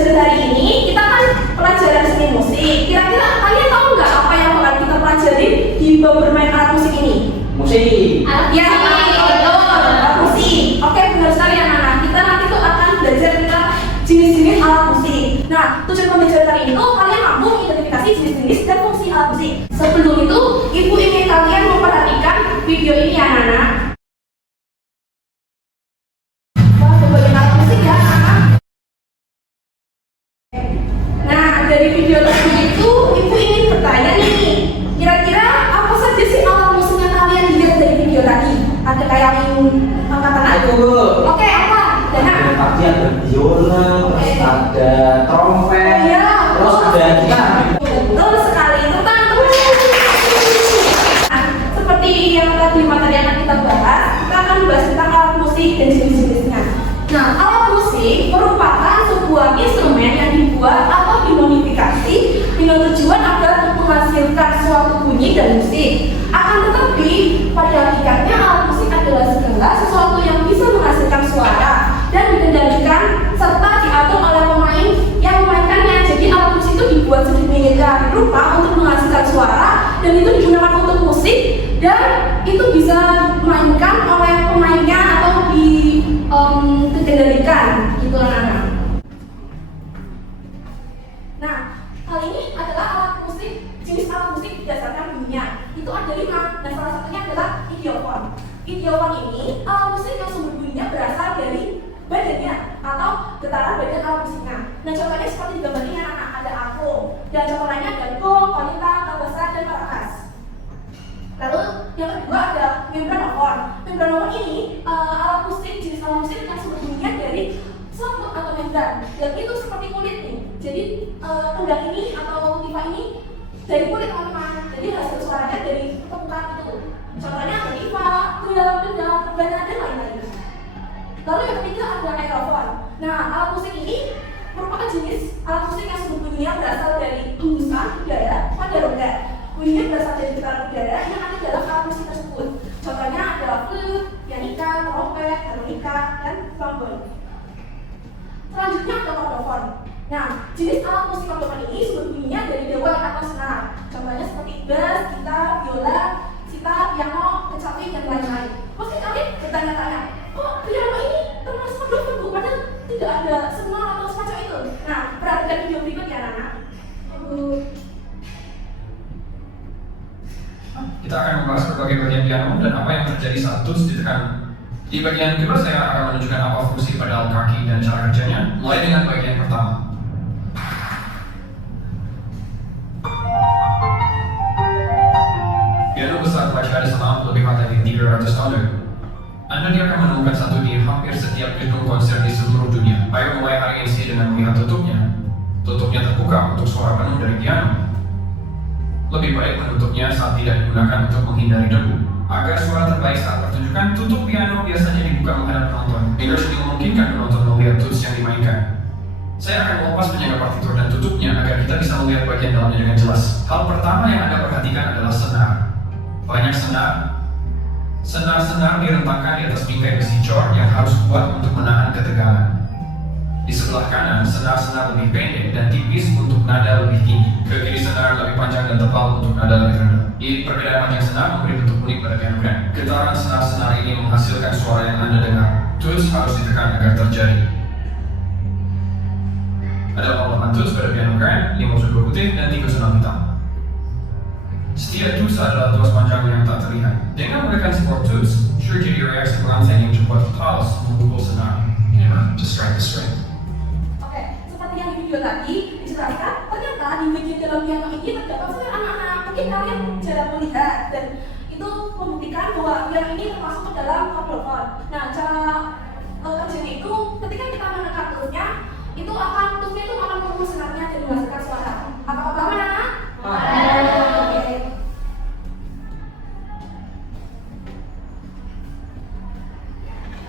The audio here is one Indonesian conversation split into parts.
pembelajaran hari ini kita kan pelajaran seni musik. Kira-kira kalian tahu nggak apa yang bakal kita pelajari di bab bermain alat musik ini? Musik. Ya, betul, alat musik. Oke, benar sekali anak-anak. Kita nanti tuh akan belajar tentang jenis-jenis alat musik. Nah, tujuan pembelajaran kali ini tuh kalian mampu mengidentifikasi jenis-jenis dan fungsi alat musik. Sebelum itu, ibu ingin kalian memperhatikan video ini ya anak-anak. Wah, berbagai alat musik ya anak-anak. Nah, dari video tersebut itu, ibu ingin bertanya nih, kira-kira apa saja sih alat musik yang kalian lihat dari video tadi? Ada kayak yang angkat tangan? Oke, apa? Dana? Tadi ada biola, terus ada trompet, Iya, terus ada gitar. betul sekali, itu kan. Nah, seperti yang tadi materi yang kita bahas, kita akan bahas tentang alat musik dan jenis-jenisnya. Nah, alat musik merupakan sebuah instrumen yang dibuat atau dimodifikasi dengan tujuan agar menghasilkan suatu bunyi dan musik. Akan tetapi, pada hakikatnya alat musik adalah segala sesuatu yang bisa menghasilkan suara dan dikendalikan serta diatur oleh pemain yang memainkannya. Jadi alat musik itu dibuat sedemikian rupa untuk menghasilkan suara dan itu digunakan untuk musik dan itu bisa dimainkan oleh pemainnya atau dikendalikan gitu anak-anak. Nah, hal ini adalah alat musik, jenis alat musik berdasarkan bunyinya. Itu ada 5, dan salah satunya adalah idiofon. Idiofon ini alat musik yang sumber bunyinya berasal dari badannya atau getaran badan alat musiknya. Nah, contohnya seperti di gambar ini anak-anak, ada arco, dan contoh lainnya ada gong, konita, tabasa, dan maracas. Lalu yang kedua ada membranofon. Membranofon ini alat musik, jenis alat musik yang sumber bunyinya dari selaput atau membran, dan itu seperti kulit nih. Jadi kendang ini atau tipa ini dari kulit teman-teman. Jadi hasil suaranya dari permukaan itu. Contohnya ada tipa, drum, kendang, rebana, dan lain-lain. Lalu yang ketiga ada aerofon. Nah, alat musik ini merupakan jenis alat musik yang sumber bunyinya berasal dari hembusan udara pada rongga. Bunyinya berasal dari getaran udara yang ada dalam alat musik tersebut. Contohnya ada flute, pianika, trompet, harmonika, dan trombon. Selanjutnya ada kordofon. Nah, jenis alat musik kordofon ini sumber bunyinya dari dewa atau senar. Contohnya seperti bass, gitar, biola, sitar, piano, kecapi, dan lain-lain. Mungkin kalian bertanya-tanya, kok piano ini termasuk kordofon bu? Padahal tidak ada senar atau semacam itu. Nah, perhatikan video berikut ya anak-anak. Kita akan membahas berbagai bagian piano dan apa yang terjadi saat tools ditekan. Di bagian kedua saya akan menunjukkan apa fungsi pedal kaki dan cara kerjanya, mulai dengan bagian pertama. Piano besar Bachata Selam lebih dari 300 dolar. Anda akan menemukan satu di hampir setiap gedung konser di seluruh dunia. Ayo mulai hari ini dengan melihat tutupnya. Tutupnya terbuka untuk suara penuh dari piano. Lebih baik menutupnya saat tidak digunakan untuk menghindari debu. Agar suara terbaik saat pertunjukan, tutup piano biasanya dibuka menghadap penonton. Fingers ini memungkinkan penonton melihat tools yang dimainkan. Saya akan melepas penjaga partitur dan tutupnya agar kita bisa melihat bagian dalamnya dengan jelas. Hal pertama yang Anda perhatikan adalah senar. Banyak senar. Senar-senar direntangkan di atas bingkai besi cor yang harus kuat untuk menahan ketegangan. Di sebelah kanan, senar-senar lebih pendek dan tipis untuk nada lebih tinggi. Ke kiri senar lebih panjang dan tebal untuk nada lebih rendah. Di perbedaan panjang senar memberi bentuk unik pada piano grand. Getaran senar-senar ini menghasilkan suara yang Anda dengar. Tools harus ditekan agar terjadi. Ada 48 tools pada piano grand, 5 unsur putih dan 3 unsur hitam. Setiap tools adalah tuas panjang yang tak terlihat. Dengan menekan sebuah tools, terjadi reaksi perangsang yang cepat halus memukul senar. To strike the string. Seperti yang di video tadi dijelaskan, ternyata di bagian dalam piano ini terdapat senar anak-anak. Mungkin kalian jarang melihat dan itu membuktikan bahwa piano ini termasuk ke dalam kordofon. Nah, cara kerjanya itu ketika kita menekan toolsnya, itu akan toolsnya itu akan memukul senarnya dan menghasilkan suara. Apakah paham anak-anak? Oke.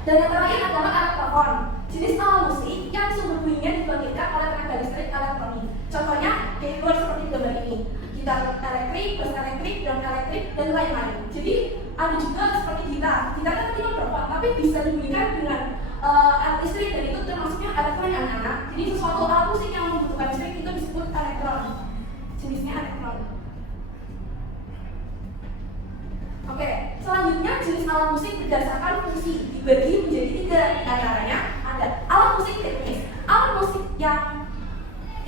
Dan yang terakhir adalah elektrofon, jenis alat musik yang sumber bunyinya dibangkitkan oleh tenaga listrik elektronik. Contohnya keyboard seperti di gambar ini, gitar elektrik, bass elektrik, drum elektrik, dan lain-lain. Jadi ada juga seperti gitar. Gitar kan tadi berapa, tapi bisa dibunyikan dengan alat listrik, dan itu termasuknya elektron ya anak-anak. Jadi sesuatu alat musik yang membutuhkan listrik itu disebut elektron. Jenisnya elektron. Oke, selanjutnya jenis alat musik berdasarkan fungsi dibagi menjadi 3. Di antaranya ada alat musik ritmis. Alat musik yang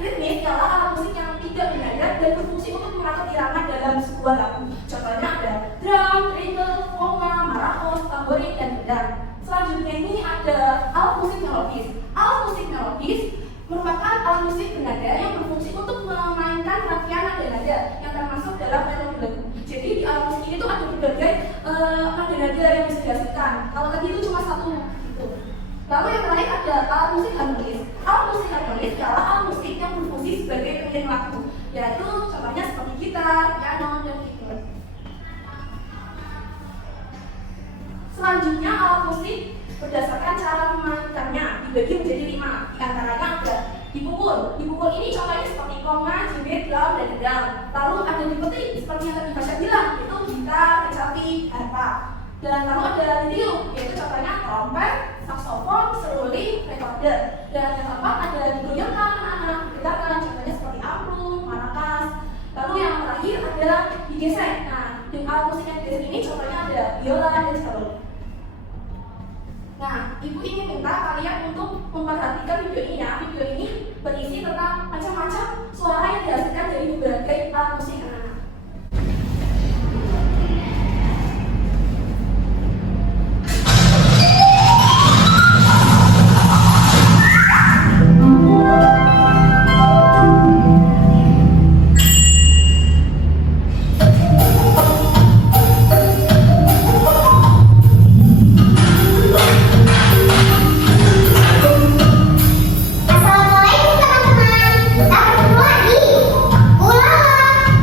ritmis adalah alat musik yang tidak bernada dan berfungsi untuk mengatur irama dalam sebuah lagu. Contohnya ada drum, triangle, conga, maracas, tamborin, dan gendang. Selanjutnya ini ada alat musik melodis. Alat musik melodis merupakan alat musik bernada yang berfungsi untuk memainkan rangkaian nada-nada yang termasuk dalam melodi lagu. Jadi di alat musik ini tuh ada berbagai nada-nada yang bisa dihasilkan. Kalau tadi itu cuma satu gitu. Lalu yang terakhir ada alat musik harmonis. Alat musik harmonis adalah alat musik yang berfungsi sebagai pengiring lagu, yaitu contohnya seperti gitar, piano, dan keyboard. Selanjutnya alat musik berdasarkan cara memainkannya dibagi menjadi 5. Di antaranya ada dipukul. Dipukul ini contohnya seperti konga, jimbit, drum, dan gendang. Lalu ada dipetik seperti yang tadi Basya bilang, itu gitar, kecapi, harpa. Dan lalu ada tiup, yaitu contohnya trompet, saksofon, seruling, recorder. Dan yang keempat ada digoyangkan anak-anak gerakan, contohnya seperti amplung, maracas. Lalu yang terakhir ada digesek. Nah, di alat musik yang digesek ini contohnya ada biola dan cello. Nah, ibu ingin minta kalian untuk memperhatikan video ini ya. Video ini berisi tentang macam-macam suara yang dihasilkan dari berbagai alat musik anak-anak. Assalamualaikum teman-teman. Kita bertemu lagi. Ulang.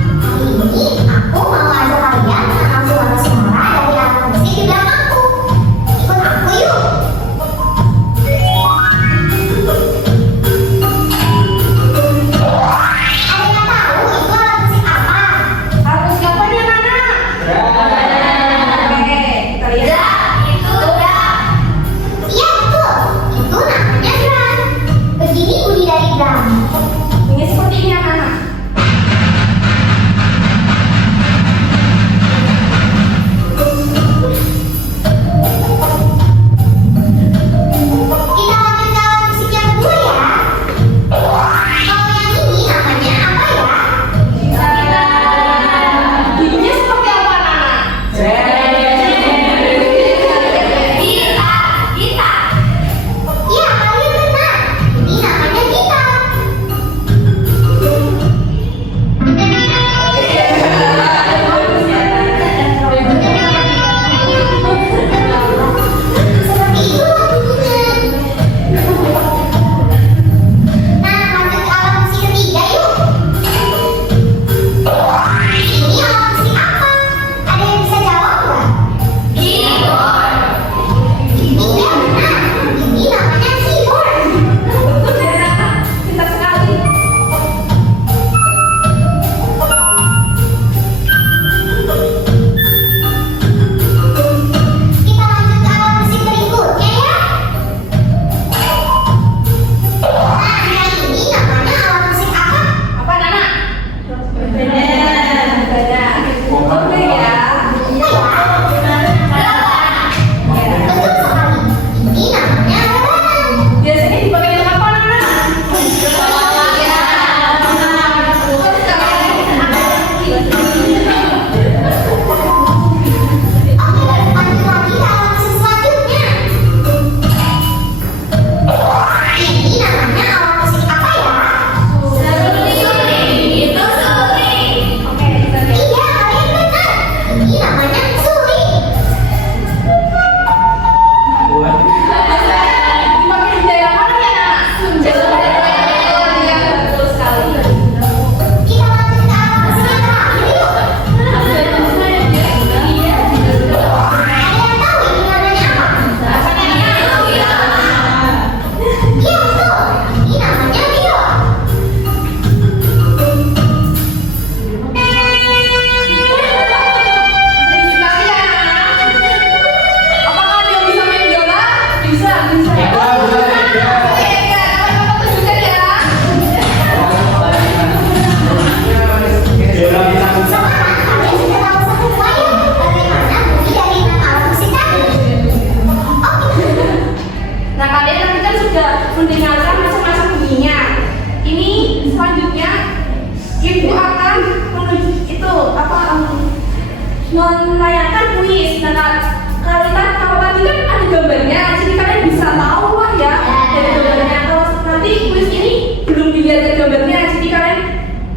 praktis. Nah, kalau tadi kan ada gambarnya, jadi kalian bisa tahu lah ya dari gambarnya. Kalau nanti kuis ini belum dilihat dari gambarnya, jadi kalian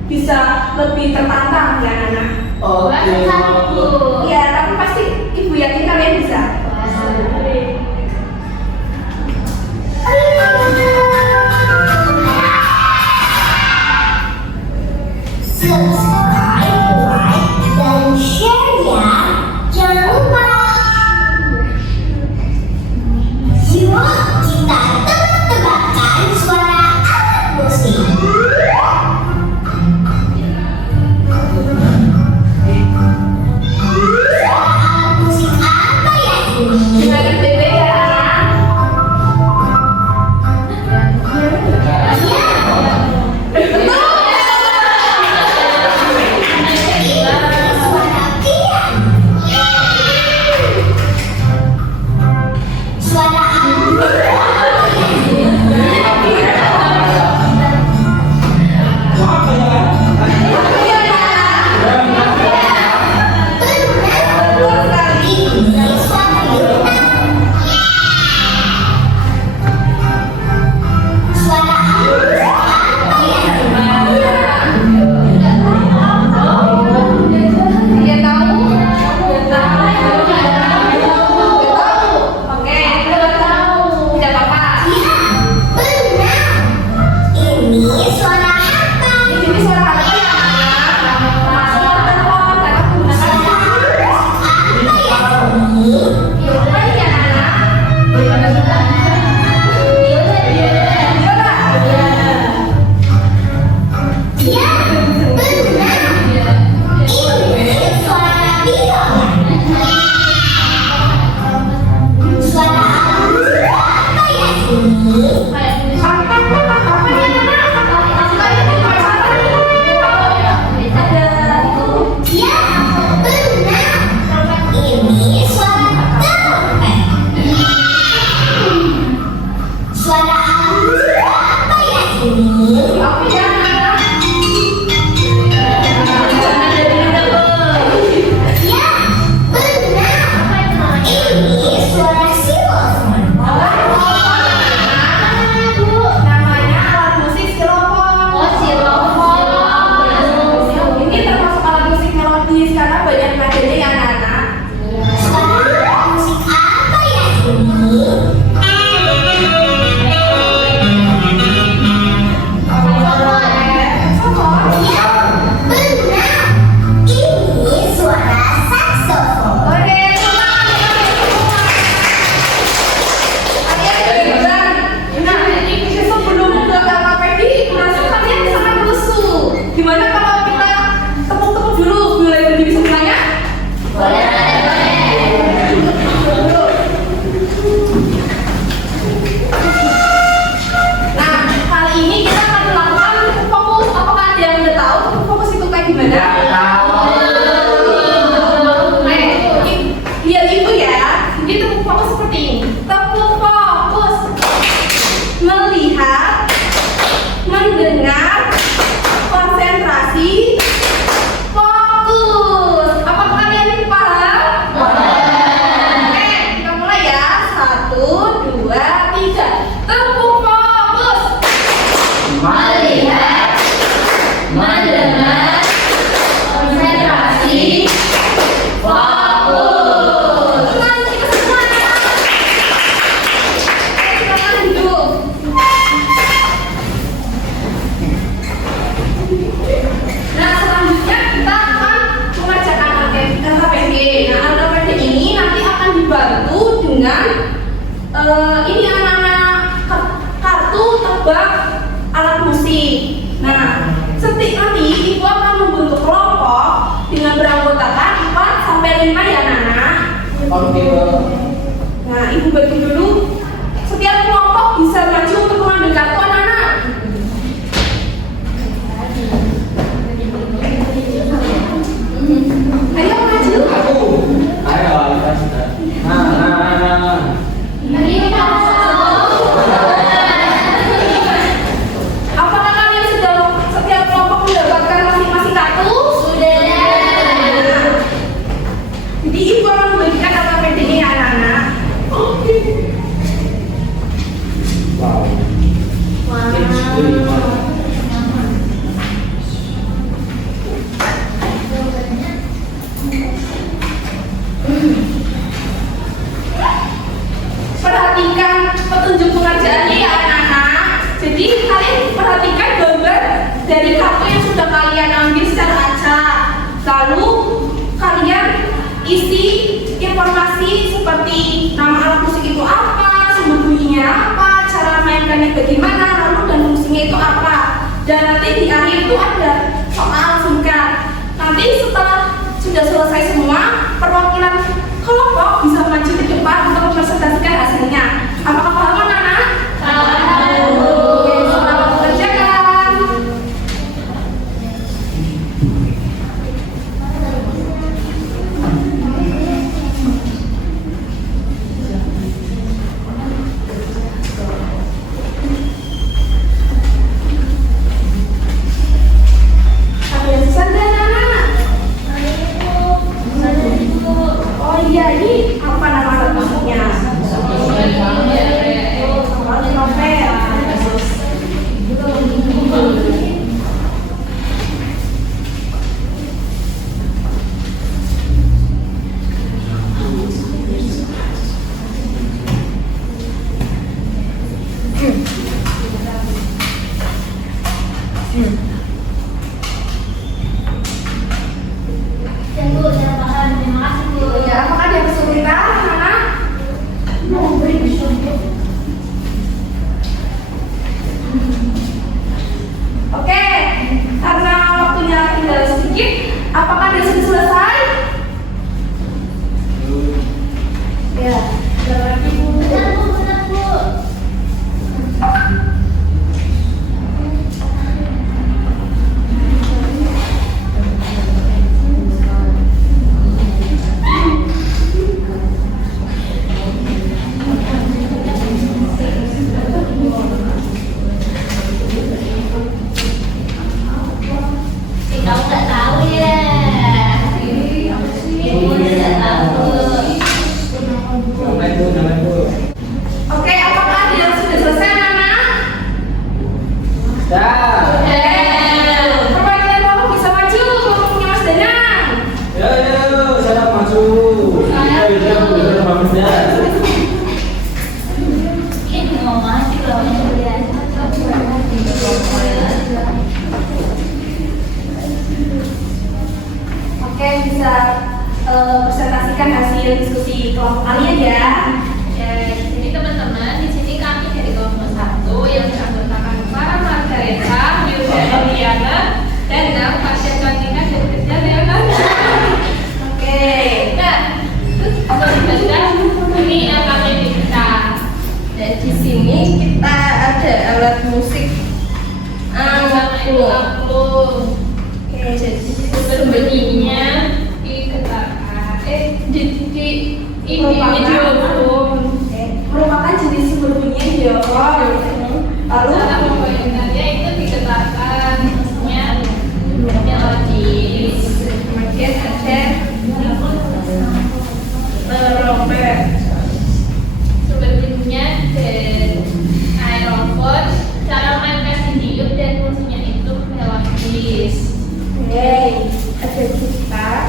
bisa lebih tertantang ya anak. Oke, Bu. Ya, tapi pasti ibu yakin kalian bisa. Subscribe, like, dan share ya. Jangan lupa. Yuk kita tebak-tebakan suara alat musik. Alat musik apa ya ini? Jangan beda ya. Suara piano. Suara Dia tahu? Oke, tidak apa-apa. Ini suara apa? Di sini suara apa ya? Suara telepon, kakak menggunakan Apa ya ini? biola ya, anak. Biola. Ya, benar. Ini suara biola. Suara apa ya ini? Ya, benar. Ini suara trompet. Suara apa ya ini? Apa ya, anak? Ya, benar. Ini suara xylophone. Namanya alat musik xylophone. Ini termasuk alat musik melodis karena banyak nadanya yang anak. Suara musik apa ya ini? Ya, benar. Ini suara saksofon. Oke, kalian nah ini sebelum ke KKPD merasa kalian sangat lusuh. Gimana kalau kita tepuk-tepuk dulu mulai berdiri sebelahnya? Nah, kali ini kita akan melakukan tepuk fokus. Apakah ada yang udah tahu tepuk fokus itu kayak gimana? Lihat ibu ya, jadi tepuk fokus seperti ini. Tepuk fokus, melihat, mendengar, konsentrasi, fokus. Apakah kalian paham? Oke, kita mulai ya. 1, 2, 3. Tepuk fokus. Melihat, mendengar, konsentrasi, fokus. Semangat kita semuanya. Silakan duduk. Nah, selanjutnya kita akan mengerjakan LKPD. Nah, LKPD ini nanti akan dibantu dengan ini anak-anak kartu tebak alat musik. Nah, nanti ibu akan membentuk kelompok dengan beranggotakan 4 sampai 5 ya anak-anak. Oke, Bu. Nah, ibu bagi dulu. Setiap kelompok bisa maju untuk mengambil kartu anak-anak. Ayo maju. Aku. Ayo, kita sudah. Nah. Apakah kalian sudah setiap kelompok mendapatkan masing-masing kartu? Sudah. Jadi ibu akan membagi kalian perhatikan gambar dari kartu yang sudah kalian ambil secara acak. Lalu kalian isi informasi seperti nama alat musik itu apa, sumber bunyinya apa, cara mainkannya bagaimana, lalu dan fungsinya itu apa. Dan nanti di akhir itu ada soal singkat. Nanti setelah sudah selesai semua, perwakilan kelompok bisa maju ke depan untuk mempresentasikan hasilnya. Apakah paham anak-anak? Paham. Oke, selamat mengerjakan. Ada yang susah nggak, anak-anak? Oh iya, ini apa nama alat musiknya? Trompet. Ya, apakah ada kesulitan, anak? Oke, karena waktunya tinggal sedikit, apakah dia sudah selesai? Ya, jangan lagi Bu. Kamu nggak tahu ya? Ibu nggak tahu. Oke, apakah ada yang sudah selesai, anak? Dah. Perwakilan kelompok bisa maju, kelompoknya Mas Danang. Yo, saya maju. Ya, bagus ya. Ini mau mati loh. Oke, bisa presentasikan hasil diskusi kelompok kalian ya. Jadi teman-teman, di sini kami dari kelompok 1 yang beranggotakan Farah Margareta, Yuda Eliana, dan Pasha Cantika dan Kerja Leonard. Oke. Nah, terus selanjutnya ini kami bisa. Dan di sini kita ada alat musik Sama itu aku. Oke, jadi Sebenarnya dikatakan di videophone. merupakan jenis sumber bunyi videophone. Lalu Cara memainkannya itu dikatakan maksudnya melodis. kemudian ada trompet. Sebenarnya dan aerofon, cara mainkan video dan fungsinya itu melodis. oke, ada gitar.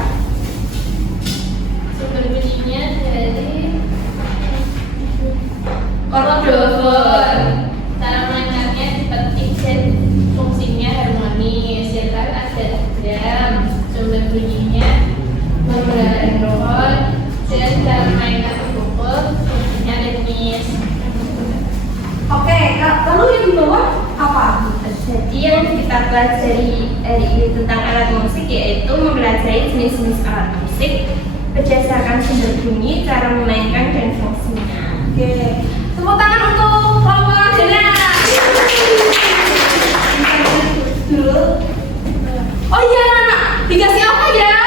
Sebenarnya dari chordopher, cara mainkannya dipetik dan fungsinya harmonis. Yang lain ada drum, sumber bunyinya membentuk dan cara mainkan vocal, fungsinya ritmis. Oke, lalu yang di bawah apa? Jadi yang kita pelajari hari ini tentang alat musik yaitu mempelajari jenis-jenis alat musik berdasarkan sumber bunyi, cara memainkan dan fungsinya. Oke, tepuk tangan untuk kelompok Jana. Dulu. Oh iya, anak, dikasih apa ya?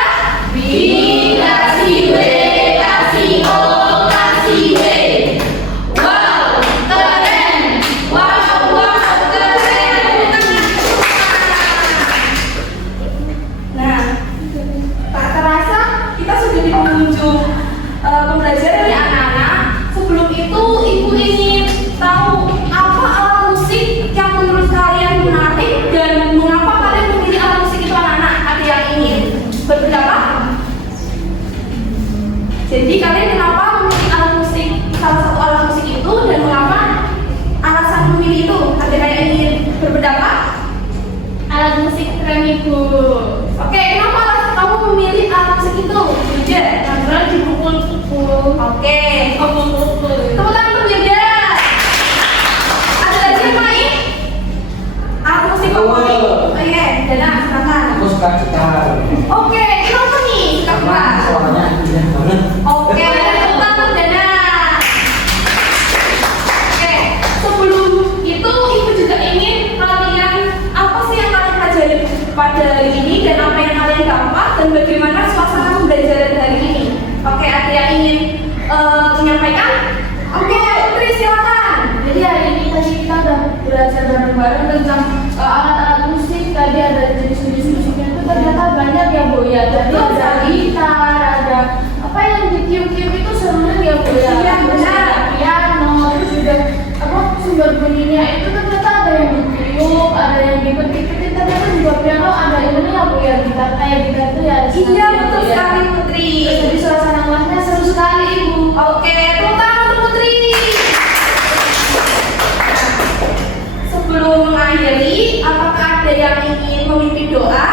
Dikasih W, kasih O, kasih W. Wow, keren. Wow, keren. Nah, tak terasa kita sudah di penghujung pembelajaran ya anak-anak. Sebelum itu, Ibu bareng tentang alat-alat musik. Tadi ada jenis-jenis musiknya itu ternyata banyak ya Bu ya. Jadi ada gitar, ada apa yang ditiup-tiup itu serunya ya Bu ya. Iya, Terus benar. ada piano, terus juga apa sumber bunyinya itu ternyata ada yang ditiup, ada yang dipetik-petik. Ternyata juga piano ada ini ya Bu ya, gitar kayak gitar itu ya. ada Iya, senangnya, betul Bu, ya. sekali Putri. Jadi suasana kelasnya seru sekali Ibu. Oke, tepuk tangan untuk Putri. Sebelum mengakhiri, apakah ada yang ingin memimpin doa?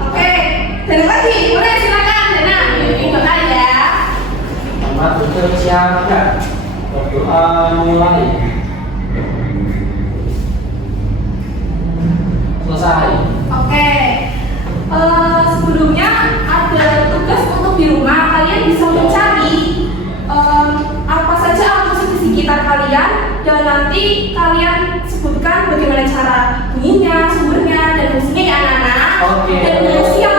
Oke, Dana lagi, boleh silakan Dana memimpin doa ya. Selamat bersiap-siap. Berdoa mulai. Selesai. Oke, sebelumnya ada tugas untuk di rumah. Kalian bisa mencari apa saja alat musik di sekitar kalian dan nanti kalian sebutkan bagaimana cara bunyinya, sumbernya, dan fungsinya ya anak-anak. Oke. Dan siap